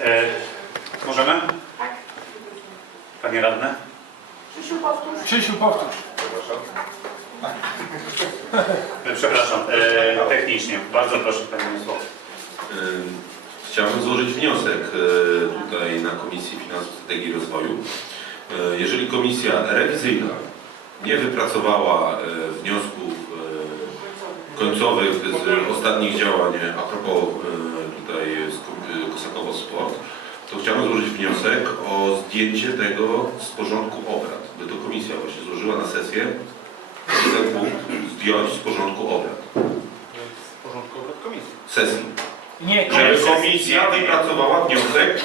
E, możemy? Tak. Panie radny? Krzysiu, powtórz. Krzysiu, powtórz. E, przepraszam, e, technicznie. Bardzo proszę Panie Ministrze. Y, Chciałbym złożyć wniosek y, tutaj na Komisji Finansów Strategii i Rozwoju. Jeżeli komisja rewizyjna nie wypracowała wniosków końcowych z ostatnich działań a propos y, tutaj z Ko- y, Kosakowo Sport, to chciałbym złożyć wniosek o zdjęcie tego z porządku obrad. By to komisja właśnie złożyła na sesję ten punkt zdjąć z porządku obrad. W porządku obrad komisji. Sesji. Nie, Żeby komisja. komisja wypracowała wniosek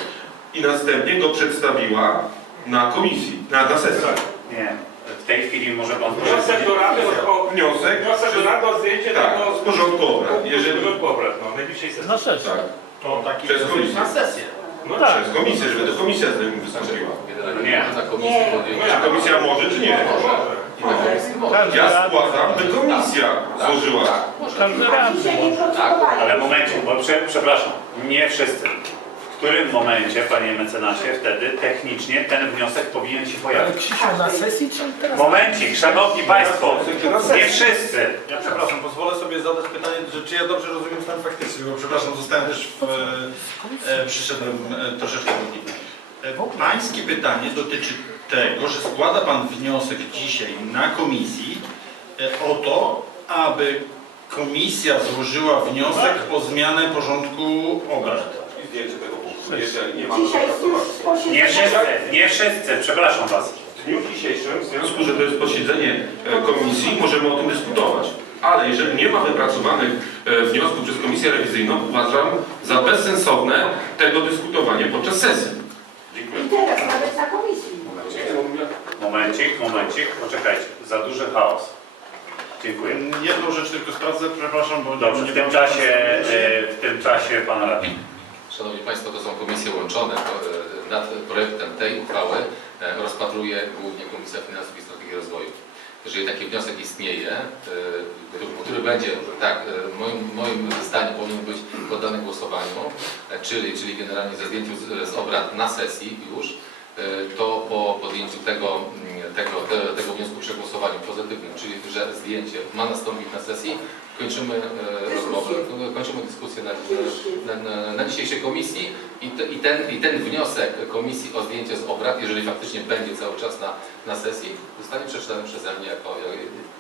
i następnie go przedstawiła na komisji, na, na sesji. Nie. W tej chwili może Pan Wniosek do Rady o, Wniosek wniosek do Rady o zdjęcie tak, tego z porządku obrad. Jeżeli... Jeżeli, porządku obrad, no, najbliższej sesji. Na sześć. tak, To taki Przez komisję. na sesję. No Tak. przez komisję, żeby to komisja z tym wystąpiła. Nie. Nie. Na. Czy komisja może, czy nie? I na komisji może. Każdy Ja rad- składam, by komisja złożyła. Każdy A rad. dzisiaj nie procedowali. Ale momencie, bo prze, przepraszam, nie wszyscy. W którym momencie, Panie mecenasie, wtedy technicznie ten wniosek powinien się Ale pojawić? Krzysiu, na sesji czy teraz? Momencik, Szanowni Państwo, nie wszyscy. Ja przepraszam, pozwolę sobie zadać pytanie, że czy ja dobrze rozumiem stan faktyczny, bo przepraszam, zostałem też w, e, przyszedłem e, troszeczkę później. E, Pańskie pytanie dotyczy tego, że składa Pan wniosek dzisiaj na komisji e, o to, aby komisja złożyła wniosek o zmianę porządku obrad. I zdjęcie tego jeżeli nie Dzisiaj już Nie wszyscy, nie wszyscy, przepraszam Was. W dniu dzisiejszym, w związku, że to jest posiedzenie e, komisji, możemy o tym dyskutować. Ale jeżeli nie ma wypracowanych e, wniosków przez komisję rewizyjną, uważam za bezsensowne tego dyskutowanie podczas sesji. Dziękuję. I teraz nawet na komisji. Momencik, momencik, poczekajcie. Za duży chaos. Dziękuję. Jedną rzecz tylko sprawdzę, przepraszam, bo Dobrze, nie w tym czasie, e, w tym czasie Pan radny. Szanowni Państwo, to są komisje łączone. E, Nad projektem tej uchwały e, rozpatruje głównie Komisja Finansów i Strategii Rozwoju. Jeżeli taki wniosek istnieje, e, który, będzie, tak, moim, moim zdaniem powinien być poddany głosowaniu, czyli, czyli generalnie ze zdjęciem z, z obrad na sesji już, to po podjęciu tego, tego, te- tego wniosku przegłosowaniu pozytywnym, czyli że zdjęcie ma nastąpić na sesji, kończymy e, rozmowę, kończymy dyskusję na, na, na, na dzisiejszej komisji i, te, i, ten, i ten wniosek komisji o zdjęcie z obrad, jeżeli faktycznie będzie cały czas na, na sesji, zostanie przeczytany przeze mnie jako,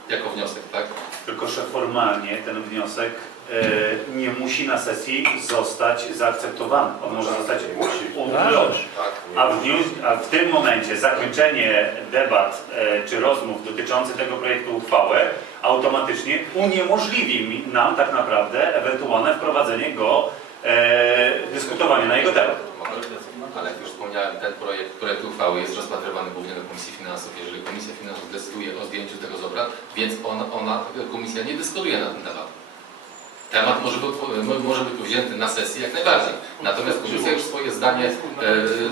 jako wniosek, tak? Tylko, że formalnie ten wniosek e, nie musi na sesji zostać zaakceptowany. On może zostać uchylony. Tak. A a w tym momencie zakończenie debat e, czy rozmów dotyczących tego projektu uchwały automatycznie uniemożliwi mi- nam tak naprawdę ewentualne wprowadzenie go, e, dyskutowania na jego temat. Ale jak już wspomniałem, ten projekt, projekt uchwały jest rozpatrywany głównie na Komisji Finansów. Jeżeli Komisja Finansów decyduje o zdjęciu tego z obrad, więc ona, ona, komisja nie dyskutuje na ten temat. Temat może być, może być wzięty na sesji jak najbardziej. Natomiast komisja już swoje zdanie e, wy-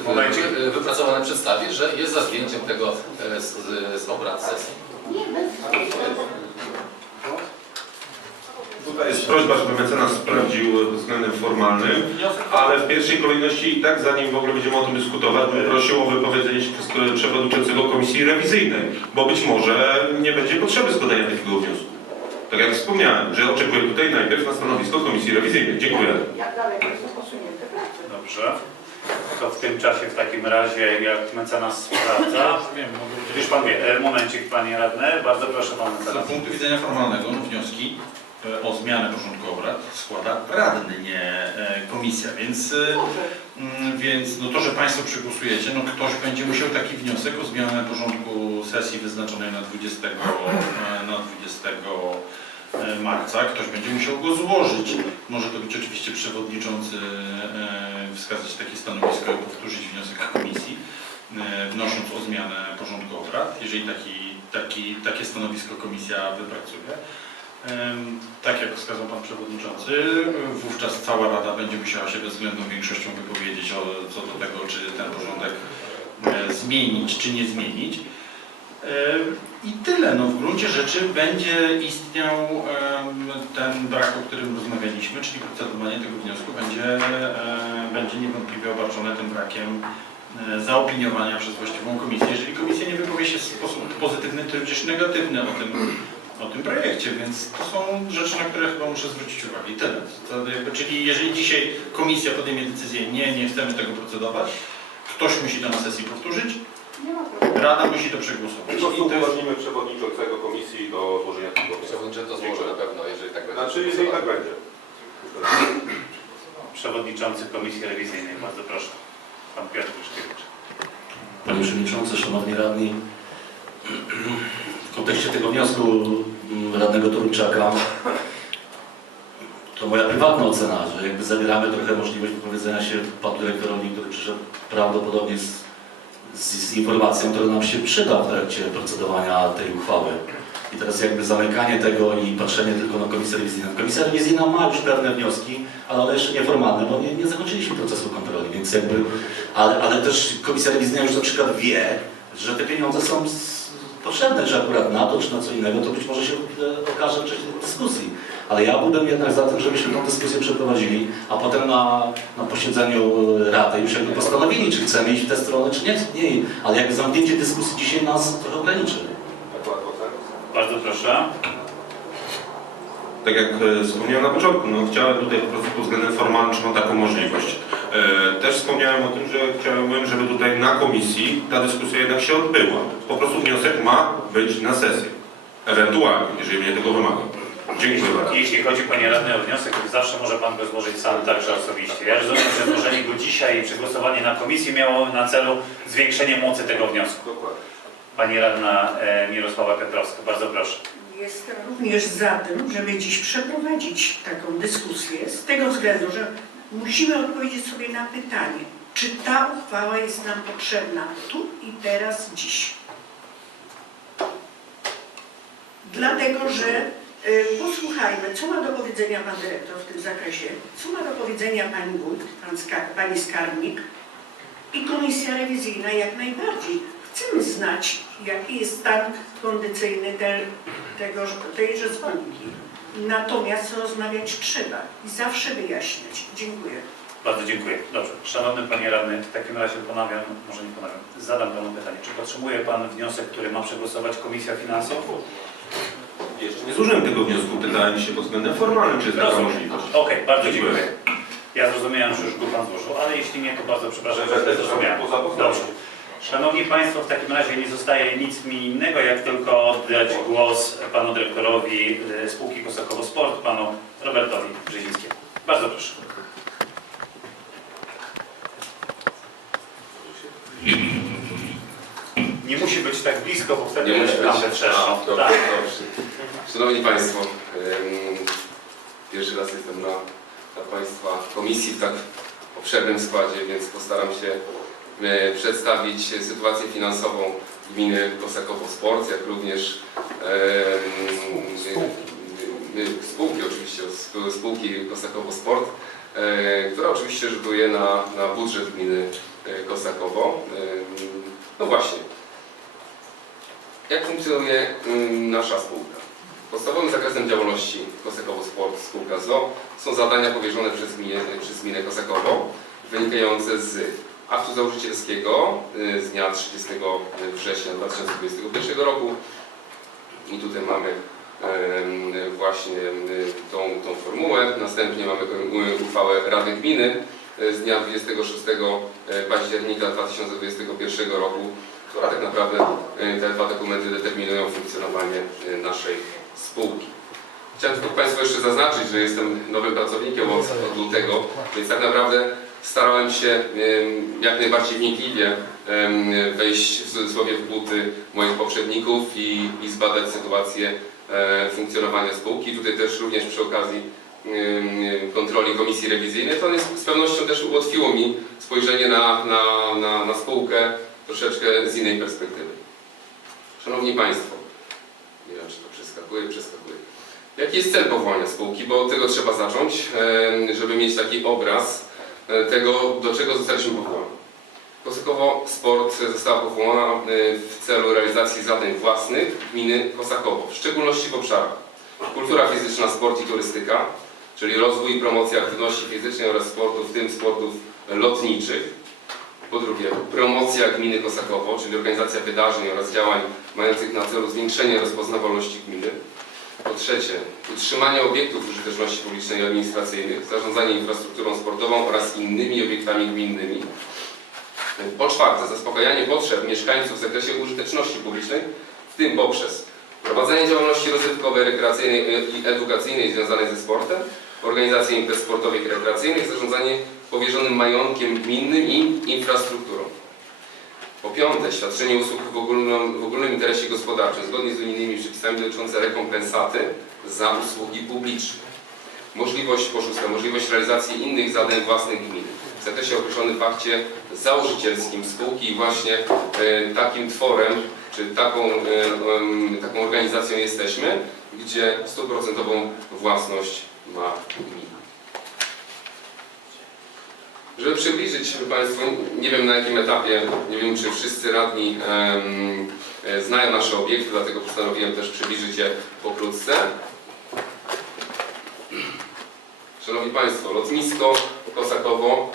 wy- wypracowane przedstawi, że jest za zdjęciem tego e, z, z, z obrad sesji. Nie, bez... Tutaj jest prośba, żeby mecenas sprawdził względem formalnym, ale w pierwszej kolejności i tak, zanim w ogóle będziemy o tym dyskutować, bym prosił o wypowiedzenie się przez przewodniczącego komisji rewizyjnej, bo być może nie będzie potrzeby składania takiego wniosku. Tak jak wspomniałem, że oczekuję tutaj najpierw na stanowisko komisji rewizyjnej. Dziękuję. Jak daleko są posunięte prace? Dobrze. To w tym czasie w takim razie, jak mecenas sprawdza, Wiem, mogę już Pan wie, e, momencik Panie Radny, bardzo proszę Pan Z mecenas. punktu widzenia formalnego no, wnioski e, o zmianę porządku obrad składa radny, nie e, komisja, więc, e, mm, więc no to, że Państwo przegłosujecie, no ktoś będzie musiał taki wniosek o zmianę porządku sesji wyznaczonej na 20, e, na 20 e, marca, ktoś będzie musiał go złożyć. Może to być oczywiście przewodniczący e, wskazać takie stanowisko i powtórzyć wniosek komisji, e, wnosząc o zmianę porządku obrad, jeżeli taki, taki, takie stanowisko komisja wypracuje. Tak jak wskazał Pan Przewodniczący, wówczas cała Rada będzie musiała się bezwzględną większością wypowiedzieć o, co do tego, czy ten porządek e, zmienić, czy nie zmienić. I tyle. No, w gruncie rzeczy będzie istniał ten brak, o którym rozmawialiśmy, czyli procedowanie tego wniosku będzie, będzie niewątpliwie obarczone tym brakiem e, zaopiniowania przez właściwą komisję. Jeżeli komisja nie wypowie się w sposób pozytywny, to również negatywny o tym, o tym projekcie, więc to są rzeczy, na które chyba muszę zwrócić uwagę. I tyle. Czyli jeżeli dzisiaj komisja podejmie decyzję, nie, nie chcemy tego procedować, ktoś musi to na sesji powtórzyć, Nie ma problemu. Rada musi to przegłosować. Po prostu I to jest, uważnimy przewodniczącego komisji do złożenia tego wniosku. Przewodniczący to złoży na pewno, jeżeli tak będzie. Znaczy, jeżeli tak będzie. Przewodniczący Komisji Rewizyjnej, bardzo proszę. Pan Piotr Wyszkiewicz. Panie Przewodniczący, Szanowni Radni, w kontekście tego wniosku mm, radnego Toruczaka to moja prywatna ocena, że jakby zabieramy trochę możliwość wypowiedzenia się panu dyrektorowi, który przyszedł prawdopodobnie z, z, z informacją, która nam się przyda w trakcie procedowania tej uchwały. I teraz jakby zamykanie tego i patrzenie tylko na komisję rewizyjną. Komisja rewizyjna ma już pewne wnioski, ale one jeszcze nieformalne, bo nie, nie zakończyliśmy procesu kontroli, więc jakby, ale, ale też komisja rewizyjna już na przykład wie, że te pieniądze są z, potrzebne, czy akurat na to, czy na co innego, to być może się e, okaże w czasie dyskusji. Ale ja byłbym jednak za tym, żebyśmy tą dyskusję przeprowadzili, a potem na, na posiedzeniu Rady już jakby postanowili, czy chcemy iść w tę stronę, czy nie. nie. Ale jakby zamknięcie dyskusji dzisiaj nas trochę ograniczy. Bardzo proszę. Tak jak e, wspomniałem na początku, no chciałem tutaj po prostu pod względem formalnym, czy mam taką możliwość. E, Też wspomniałem o tym, że chciałbym, żeby tutaj na komisji ta dyskusja jednak się odbyła. Po prostu wniosek ma być na sesji. Ewentualnie, jeżeli mnie tego wymaga. Dziękuję. Jeśli chodzi Panie Radny o wniosek, to zawsze może Pan go złożyć sam także osobiście. Ja rozumiem, że złożenie go dzisiaj i przegłosowanie na komisji miało na celu zwiększenie mocy tego wniosku. Pani Radna e, Mirosława Piotrowska, bardzo proszę. Jestem również za tym, żeby dziś przeprowadzić taką dyskusję, z tego względu, że musimy odpowiedzieć sobie na pytanie, czy ta uchwała jest nam potrzebna tu i teraz, dziś. Dlatego, że posłuchajmy, co ma do powiedzenia pan dyrektor w tym zakresie, co ma do powiedzenia pani wójt, pan skar- pani skarbnik i komisja rewizyjna jak najbardziej. Chcemy znać, jaki jest stan kondycyjny te, tegoż, tejże spółki. Natomiast rozmawiać trzeba i zawsze wyjaśniać. Dziękuję. Bardzo dziękuję. Dobrze. Szanowny Panie Radny, w takim razie ponawiam, może nie ponawiam, zadam Panu pytanie. Czy podtrzymuje Pan wniosek, który ma przegłosować Komisja Finansów? Jeszcze nie złożyłem tego wniosku, pytałem się pod względem formalnym, czy jest taka Rozumiem. możliwość. Okej, bardzo Dziękuję. Ja zrozumiałem, że już go Pan złożył, ale jeśli nie, to bardzo przepraszam, że zrozumiałem. Poza. Dobrze. Szanowni Państwo, w takim razie nie zostaje nic mi innego, jak tylko oddać głos Panu Dyrektorowi e, spółki Kosakowo Sport, Panu Robertowi Brzezińskiemu. Bardzo proszę. Nie musi być tak blisko, bo wtedy Nie musi być. trzeszczą. Dobrze, Tak. dobrze. Szanowni Państwo, pierwszy raz jestem na, na Państwa komisji w tak obszernym składzie, więc postaram się przedstawić sytuację finansową gminy Kosakowo Sport, jak również spółki oczywiście, sp- spółki Kosakowo Sport, która oczywiście rzutuje na, na budżet gminy e, Kosakowo. No właśnie, jak funkcjonuje nasza spółka? Podstawowym zakresem działalności Kosakowo Sport Spółka ZO są zadania powierzone przez gminę, przez gminę Kosakowo, wynikające z aktu założycielskiego y, z dnia 30 września 2021 roku. I tutaj mamy właśnie tą, tą formułę. Następnie mamy uchwałę Rady Gminy y, z dnia 26 października 2021 roku, która tak naprawdę y, te dwa dokumenty determinują funkcjonowanie y, naszej spółki. Chciałem tylko Państwu jeszcze zaznaczyć, że jestem nowym pracownikiem od, od lutego, więc tak naprawdę starałem się jak najbardziej wnikliwie wejść w cudzysłowie w buty moich poprzedników i, i zbadać sytuację e, funkcjonowania spółki. Tutaj też również przy okazji kontroli komisji rewizyjnej, to z pewnością też ułatwiło mi spojrzenie na, na, na, na spółkę troszeczkę z innej perspektywy. Szanowni Państwo, nie wiem czy to przeskakuje, przeskakuje. Jaki jest cel powołania spółki? Bo od tego trzeba zacząć, żeby mieć taki obraz e, tego, do czego zostaliśmy powołani. Kosakowo Sport została powołana e, w celu realizacji zadań własnych gminy Kosakowo, w szczególności w obszarach kultura fizyczna, sport i turystyka, czyli rozwój i promocja aktywności fizycznej oraz sportu, w tym sportów lotniczych. Po drugie, promocja gminy Kosakowo, czyli organizacja wydarzeń oraz działań mających na celu zwiększenie rozpoznawalności gminy. Po trzecie, utrzymanie obiektów użyteczności publicznej i administracyjnych, zarządzanie infrastrukturą sportową oraz innymi obiektami gminnymi. Po czwarte, zaspokajanie potrzeb mieszkańców w zakresie użyteczności publicznej, w tym poprzez prowadzenie działalności rozrywkowej, rekreacyjnej i edukacyjnej związanej ze sportem, organizację imprez sportowych i rekreacyjnych, zarządzanie powierzonym majątkiem gminnym i infrastrukturą. Po piąte, świadczenie usług w ogólnym, w ogólnym interesie gospodarczym zgodnie z unijnymi przepisami dotyczące rekompensaty za usługi publiczne. Możliwość, po szóste, możliwość realizacji innych zadań własnych gminy w zakresie określonym w akcie założycielskim spółki i właśnie e, takim tworem, czy taką, e, taką organizacją jesteśmy, gdzie stuprocentową własność ma gmina. Żeby przybliżyć Państwu, nie wiem na jakim etapie, nie wiem czy wszyscy radni e, znają nasze obiekty, dlatego postanowiłem też przybliżyć je pokrótce. Szanowni Państwo, lotnisko Kosakowo,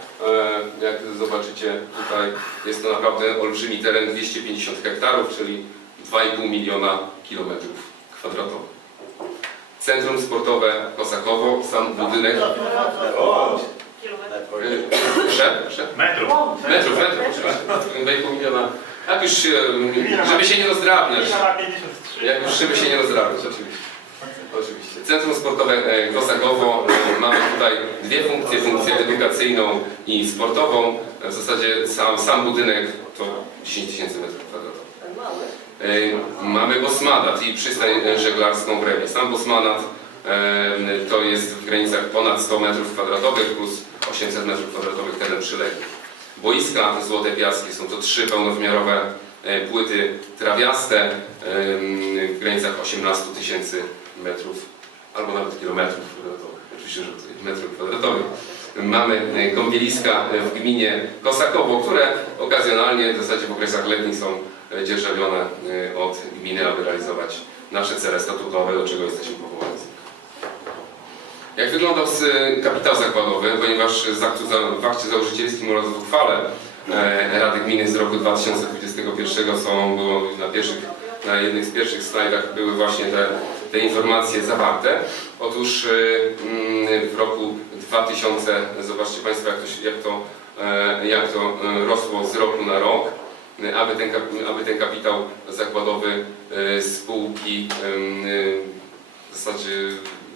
e, jak zobaczycie tutaj jest to naprawdę olbrzymi teren, 250 hektarów, czyli 2,5 miliona kilometrów kwadratowych. Centrum sportowe Kosakowo, sam budynek. E, Proszę, proszę. Metrów. Metrów, metrów, oczywiście. 2,5 miliona. Jak już, się, żeby się nie rozdrabniać. Jak już, żeby się nie rozdrabniać, oczywiście. Oczywiście. Centrum Sportowe e, Kosakowo. E, Mamy tutaj dwie funkcje, funkcję edukacyjną i sportową. E, W zasadzie sam, sam budynek to 10 tysięcy metrów kwadratowych. E, Mamy Bosmanat i przystań e, żeglarską Brewie. Sam Bosmanat e, to jest w granicach ponad 100 metrów kwadratowych plus 800 metrów kwadratowych teren przyległy. Boiska Złote Piaski są to trzy pełnowymiarowe e, płyty trawiaste w granicach 18 tysięcy metrów albo nawet kilometrów kwadratowych. Oczywiście, że tutaj metrów kwadratowych. Mamy e, kąpieliska e, w gminie Kosakowo, które okazjonalnie w zasadzie w okresach letnich są dzierżawione od gminy, aby realizować nasze cele statutowe, do czego jesteśmy powołani. Jak wyglądał kapitał zakładowy, ponieważ w akcie założycielskim oraz w uchwale e, Rady Gminy z roku 2021 są, było na, pierwszych, na jednych z pierwszych slajdach były właśnie te, te informacje zawarte. Otóż e, mm, w roku 2000, zobaczcie Państwo jak to, jak to, e, jak to rosło z roku na rok, aby ten, aby ten kapitał zakładowy spółki w zasadzie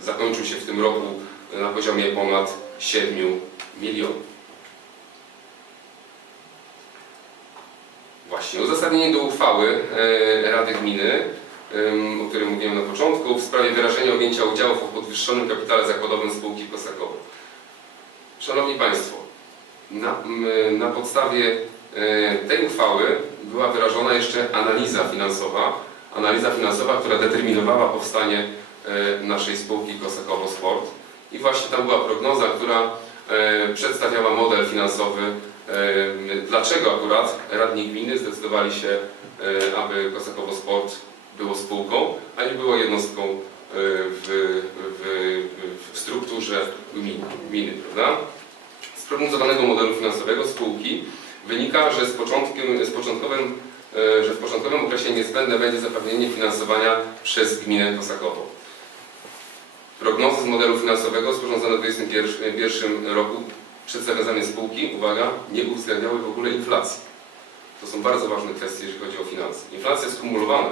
zakończył się w tym roku na poziomie ponad 7 milionów. Właśnie, uzasadnienie do uchwały e, Rady Gminy, o którym mówiłem na początku, w sprawie wyrażenia objęcia udziałów o podwyższonym kapitale zakładowym spółki Kosakowo. Szanowni Państwo, na, na podstawie e, tej uchwały była wyrażona jeszcze analiza finansowa, analiza finansowa, która determinowała powstanie naszej spółki Kosakowo Sport. I właśnie tam była prognoza, która e, przedstawiała model finansowy, e, dlaczego akurat radni gminy zdecydowali się, e, aby Kosakowo Sport było spółką, a nie było jednostką e, w, w, w strukturze gminy, prawda? Z prognozowanego modelu finansowego spółki wynika, że z, początkiem, z początkowym, e, że w początkowym okresie niezbędne będzie zapewnienie finansowania przez gminę Kosakowo. Prognozy z modelu finansowego sporządzone w 2021 roku przed zawiązaniem spółki, uwaga, nie uwzględniały w ogóle inflacji. To są bardzo ważne kwestie, jeżeli chodzi o finanse. Inflacja skumulowana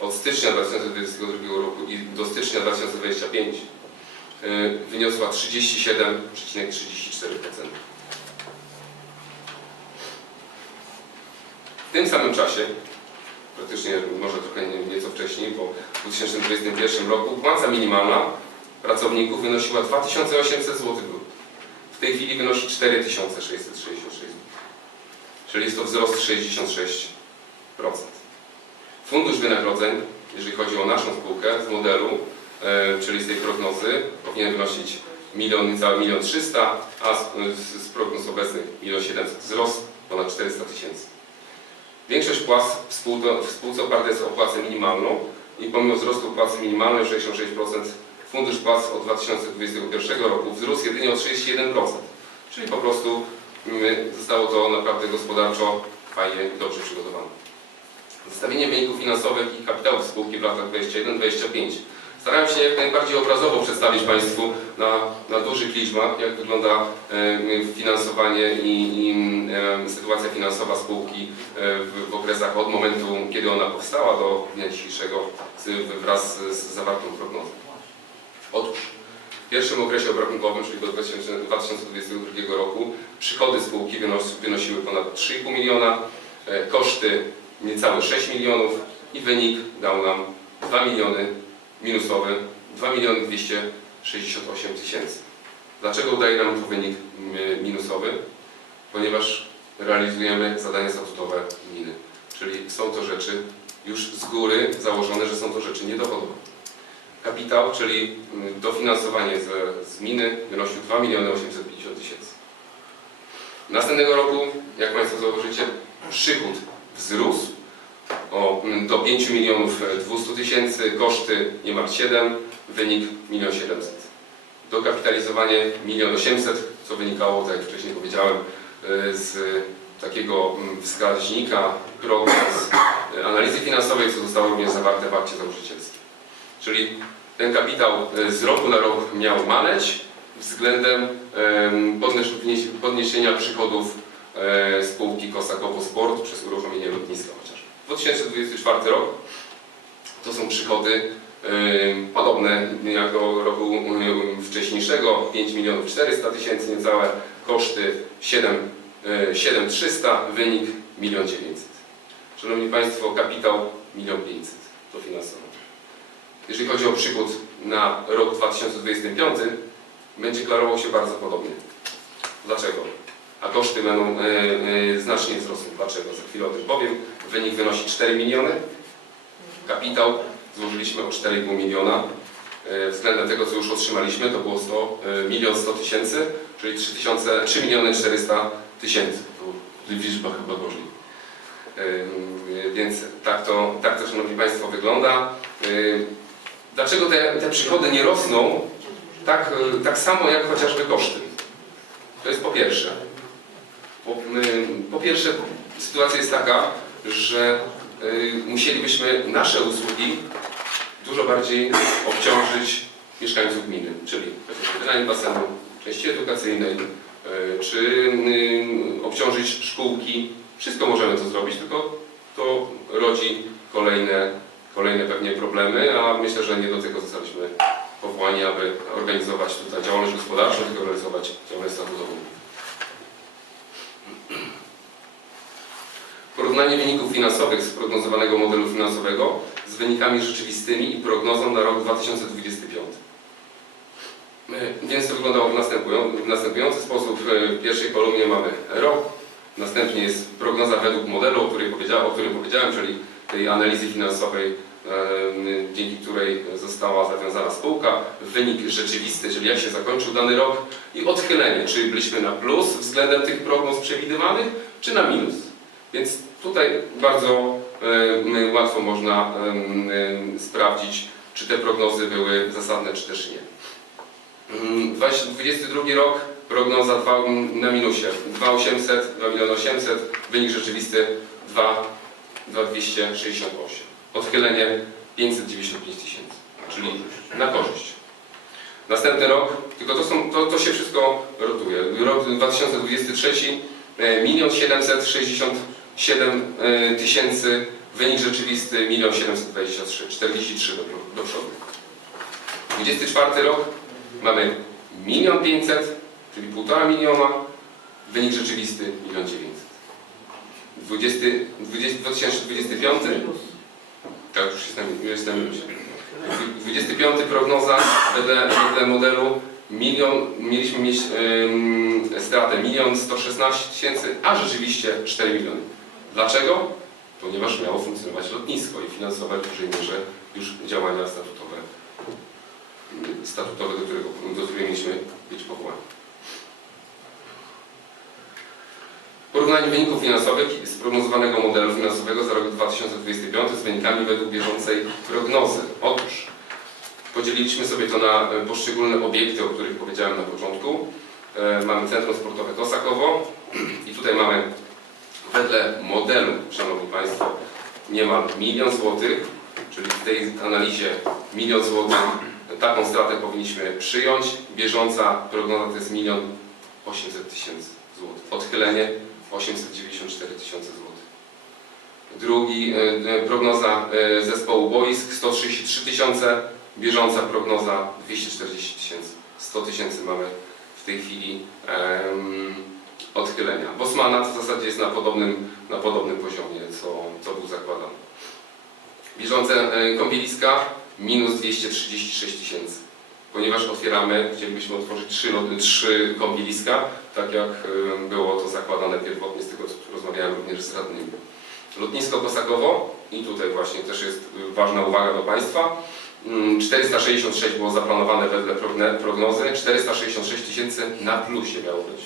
od stycznia 2022 roku i do stycznia 2025 y, wyniosła 37,34%. W tym samym czasie, praktycznie może trochę nie- nieco wcześniej, bo w 2021 roku płaca minimalna pracowników wynosiła 2800 zł brutto. W tej chwili wynosi 4666 zł. Czyli jest to wzrost 66%. Fundusz wynagrodzeń, jeżeli chodzi o naszą spółkę z modelu, e, czyli z tej prognozy, powinien wynosić milion, niecałe milion 300, a z, z, prognoz obecnych milion 700. Wzrost ponad 400 tysięcy. Większość płac w spółce, w spółce oparta jest o płacę minimalną i pomimo wzrostu płacy minimalnej o 66% fundusz płac od 2021 roku wzrósł jedynie o 31%. Czyli po prostu mm, zostało to naprawdę gospodarczo fajnie i dobrze przygotowane. Zestawienie wyników finansowych i kapitałów spółki w latach 21-25. Starałem się jak najbardziej obrazowo przedstawić Państwu na, na dużych liczbach, jak wygląda finansowanie i, i sytuacja finansowa spółki e, w, w okresach od momentu, kiedy ona powstała do dnia dzisiejszego wraz z, z zawartą prognozą. Otóż w pierwszym okresie obrachunkowym, czyli do 2000 2022 roku, przychody spółki wynos, wynosiły ponad 3,5 miliona, e, koszty niecałe 6 milionów i wynik dał nam 2 miliony minusowy 2 miliony 268 tysięcy. Dlaczego udaje nam to wynik minusowy? Ponieważ realizujemy zadania statutowe gminy. Czyli są to rzeczy już z góry założone, że są to rzeczy niedochodowe. Kapitał, czyli mm, dofinansowanie z, z gminy wynosił 2 miliony 850 tysięcy. Następnego roku, jak Państwo zauważycie, przychód wzrósł o, mm, do 5 milionów 200 tysięcy, koszty niemal 7, wynik 1 700. Dokapitalizowanie 1 800, co wynikało, tak jak wcześniej powiedziałem, y, z takiego mm, wskaźnika prognoz y, analizy finansowej, co zostało również zawarte w akcie założycielskim. Czyli ten kapitał y, z roku na rok miał maleć względem podniesienia przychodów e, spółki Kosakowo Sport przez uruchomienie lotniska chociaż. 2024 rok to są przychody podobne jak do roku wcześniejszego 5 milionów 400 tysięcy niecałe, koszty 7, y, 7300, wynik 1 900. Szanowni Państwo, kapitał 1 500 dofinansował. Jeżeli chodzi o przychód na rok 2025, będzie klarował się bardzo podobnie. Dlaczego? A koszty będą e, znacznie wzrosły. Dlaczego? Za chwilę o tym powiem. Wynik wynosi 4 miliony. Kapitał złożyliśmy o 4,5 miliona. E, Względem tego, co już otrzymaliśmy, to było 100, e, milion 100 tysięcy, czyli 3, tysiące, 3 miliony 400 tysięcy. To w liczbach chyba gorzej. Więc tak to, tak to, Szanowni Państwo, wygląda. E, Dlaczego te, te przychody nie rosną tak, e, tak samo jak chociażby koszty? To jest po pierwsze. Po, po pierwsze, sytuacja jest taka, że y, musielibyśmy nasze usługi dużo bardziej obciążyć mieszkańców gminy, czyli wydanie basenu, części edukacyjnej, y, czy obciążyć szkółki. Wszystko możemy to zrobić, tylko to rodzi kolejne, kolejne pewnie problemy, a myślę, że nie do tego zostaliśmy powołani, aby organizować tutaj działalność gospodarczą, tylko realizować działalność statutową. Porównanie wyników finansowych z prognozowanego modelu finansowego z wynikami rzeczywistymi i prognozą na rok 2025. E, Więc to wyglądało w następują- w następujący sposób. E, W pierwszej kolumnie mamy rok, następnie jest prognoza według modelu, o o którym powiedziałem czyli tej analizy finansowej, e, dzięki której została zawiązana spółka, wynik rzeczywisty, czyli jak się zakończył dany rok i odchylenie, czy byliśmy na plus względem tych prognoz przewidywanych, czy na minus. Więc tutaj bardzo e, łatwo można e, sprawdzić, czy te prognozy były zasadne, czy też nie. Mm, 2022 rok, prognoza 2 na minusie, 2800, 2 miliony 800, wynik rzeczywisty 2, 2268. Odchylenie 595 tysięcy, czyli na korzyść. Następny rok, tylko to, są, to, to się wszystko rotuje. Rok 2023 e, 1 767 e, tysięcy, wynik rzeczywisty 1 723, 43 do, do przodu. 24 rok mamy 1 500, czyli 1,5 miliona, wynik rzeczywisty 1 900. 20, 20, 2025, tak już jest na, już jest na minusie. 25 prognoza wedle, wedle modelu milion, mieliśmy mieć ym, stratę 1 116 tysięcy, a rzeczywiście 4 miliony. Dlaczego? Ponieważ miało funkcjonować lotnisko i finansować w dużej mierze już działania statutowe, statutowe do, którego, do której mieliśmy być powołani. Porównanie wyników finansowych z prognozowanego modelu finansowego za rok 2025 z wynikami według bieżącej prognozy. Otóż Podzieliliśmy sobie to na e, poszczególne obiekty, o których powiedziałem na początku. E, Mamy Centrum Sportowe Kosakowo i tutaj mamy wedle modelu, Szanowni Państwo, niemal milion złotych, czyli w tej analizie milion złotych, taką stratę powinniśmy przyjąć. Bieżąca prognoza to jest milion 800 tysięcy złotych. Odchylenie 894 tysiące złotych. Drugi, e, e, prognoza e, zespołu boisk 133 tysiące, bieżąca prognoza 240 tysięcy. 100 tysięcy mamy w tej chwili em, odchylenia. Bosmana to w zasadzie jest na podobnym, na podobnym poziomie, co, co był zakładany. Bieżące kąpieliska minus 236 tysięcy. Ponieważ otwieramy, chcielibyśmy otworzyć trzy, trzy kąpieliska, tak jak było to zakładane pierwotnie z tego, co rozmawiałem również z radnymi. Lotnisko Kosakowo i tutaj właśnie też jest y, ważna uwaga do Państwa. Mm, 466 było zaplanowane wedle prognozy, 466 tysięcy na plusie miało być.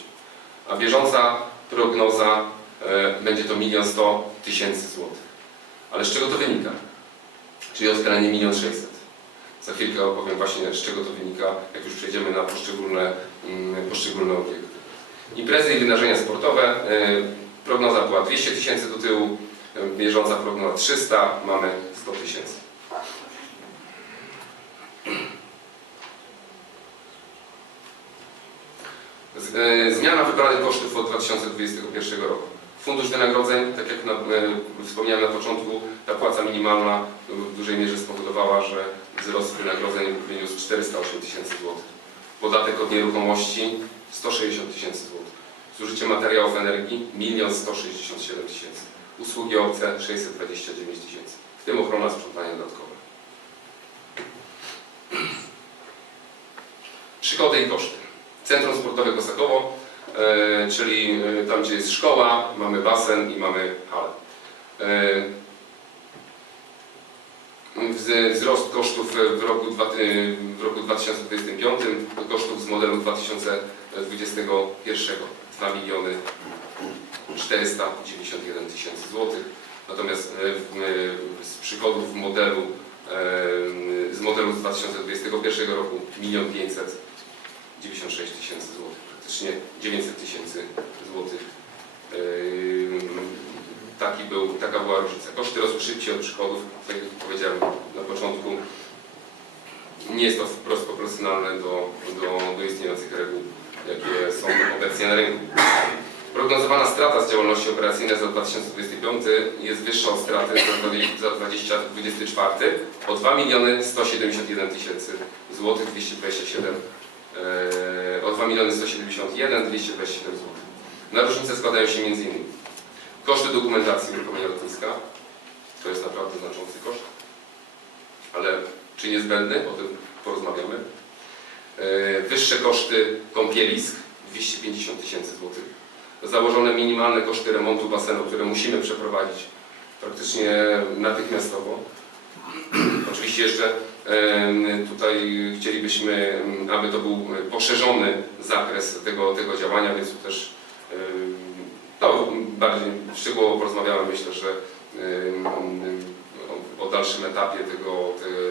A bieżąca prognoza e, będzie to 1 100 tysięcy złotych. Ale z czego to wynika? Czyli odchylenie 1 600. Za chwilkę opowiem właśnie z czego to wynika, jak już przejdziemy na poszczególne, mm, poszczególne obiekty. Imprezy i wydarzenia sportowe. e, Prognoza była 200 tysięcy do tyłu, e, bieżąca prognoza 300, mamy 100 tysięcy. E, Zmiana wybranych kosztów od 2021 roku. Fundusz wynagrodzeń, tak jak na, wspomniałem na początku, ta płaca minimalna w dużej mierze spowodowała, że wzrost wynagrodzeń wyniósł 408 tysięcy złotych. Podatek od nieruchomości 160 tysięcy złotych. Zużycie materiałów energii 1 167 tysięcy. Usługi obce 629 tysięcy. W tym ochrona sprzątania dodatkowe. Przychody i koszty. Centrum Sportowe Kosakowo, e, czyli e, tam gdzie jest szkoła, mamy basen i mamy halę. E, wz- Wzrost kosztów w roku, ty- w roku 2025 do kosztów z modelu 2021 2 miliony 491 tysięcy złotych. Natomiast e, e, z przychodów modelu e, z modelu z 2021 roku 1 596 tysięcy złotych, praktycznie 900 tysięcy złotych. Taki był, taka była różnica. Koszty rosły szybciej od przychodów, tak jak powiedziałem na początku. Nie jest to wprost proporcjonalne do, do, do istniejących reguł, jakie są obecnie na rynku. Prognozowana strata z działalności operacyjnej za 2025 jest wyższa od straty za 20- za 2024 o 2 miliony 171 tysięcy złotych 227 e, o 2 miliony 171 227 zł. Na różnicę składają się m.in. koszty dokumentacji uruchomienia lotniska, to jest naprawdę znaczący koszt, ale czy niezbędny, o tym porozmawiamy. E, Wyższe koszty kąpielisk 250 tysięcy złotych założone minimalne koszty remontu basenu, które musimy przeprowadzić praktycznie natychmiastowo. Oczywiście jeszcze tutaj chcielibyśmy, aby to był poszerzony zakres tego, tego działania, więc też no, bardziej szczegółowo porozmawiamy. Myślę, że o, dalszym etapie tego, te,